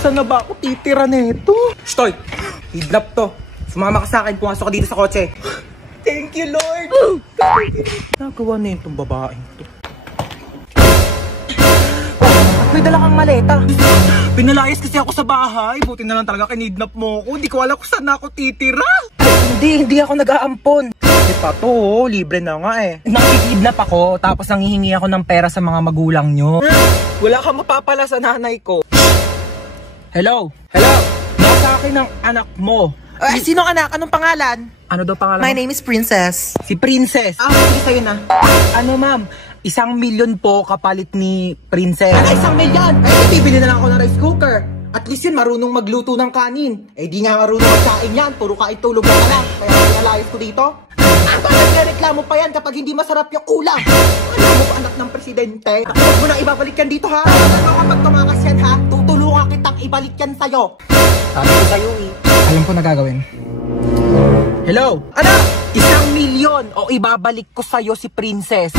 saan na ba ako titira nito? Shtoy! Kidnap to. Sumama ka sa akin, pumasok ka dito sa kotse. Thank you, Lord! Nagawa na yun itong babaeng to. May dala kang maleta. Pinalayas kasi ako sa bahay. Buti na lang talaga kinidnap mo ako. Hindi ko alam kung saan ako titira. Hindi ako nag-aampon. Kasi pa to, libre na nga eh. Nakikidnap ako, tapos nangihingi ako ng pera sa mga magulang nyo. Wala kang mapapala sa nanay ko. Hello? Hello? Nasa akin ang anak mo. Sino anak? Anong pangalan? Ano daw pangalan? My name is Princess. Si Princess. Sige sa'yo na. Ano ma'am? 1,000,000 po kapalit ni Princess. Ano, 1,000,000? Bibili na lang ako ng rice cooker. At least yun, marunong magluto ng kanin. Di nga marunong magkain yan. Puro kain tulog na lang. Kaya pinalayas ko dito. Bakit nagreklamo pa yan kapag hindi masarap yung ulam? Alam mo pa anak ng presidente? Huwag mo na ibabalik yan dito ha. Kapag tumakas yan ha, tutulungan kitang ibalik yan sa'yo. Sabi ko sa'yo eh. Alam ko na gagawin. Hello? Ano? 1,000,000 o ibabalik ko sa'yo si Princess.